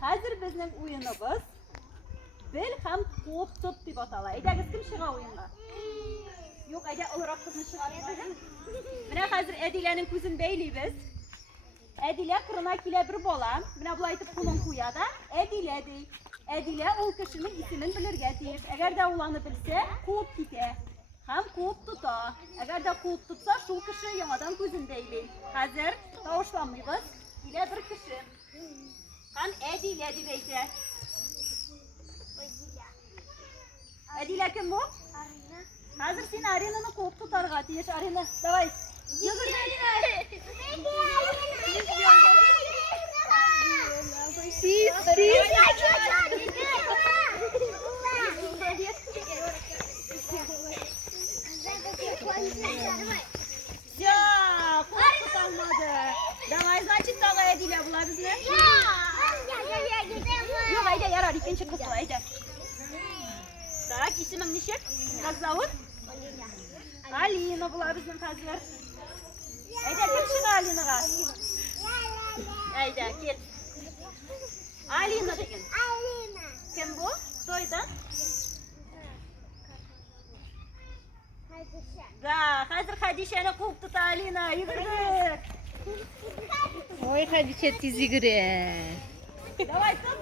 hazır bizim oyunumuz bil hem top tut deb ataladi. Aytag'iz kim chiqa o'yinga? Yo'q, agar o'roq qizni chiqaradi. Mana hozir Adilaning ko'zini baylaymiz. Adila qirina kela bir bola. Mana bu aytib qo'lini qo'yadi. Adila dey. Adila ol kishining ismini bilirga deydi. Agarda ularni bilsa, quvib ketadi. Ham quvib tuta. Agarda quvib tutsa, shu kishi yonadan ko'zini baylaydi. Hozir tovushlanmaymiz. Ila bir kishi. Ham Adila deb aytadi. Adila kim bu? Arina. Hazır sen Arina'nı quvib tutarga teyish. Arina, davay. Yugur Arina. Ya, quvib tutalmadı. Davay, значит, dağa Adila bular bizni. Yo'q, ayda yarar, ikinchi qiz bu, ayda. Так, isming nechik? Как зовут? Alina bular bizning qizlar. Ayda kim chiqa Alinaga? Ayda, kel. Alina degan. Kim bu? To'yda? Da, hozir Xadishani quvib tuta Alina, yugurdik. Oy Xadisha tez yuguradi. Давай, стоп.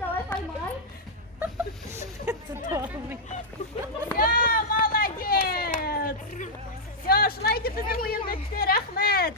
Давай, поймай. Ya, молодец. Все, шулай deb bizning o'yin bitdi. Rahmat.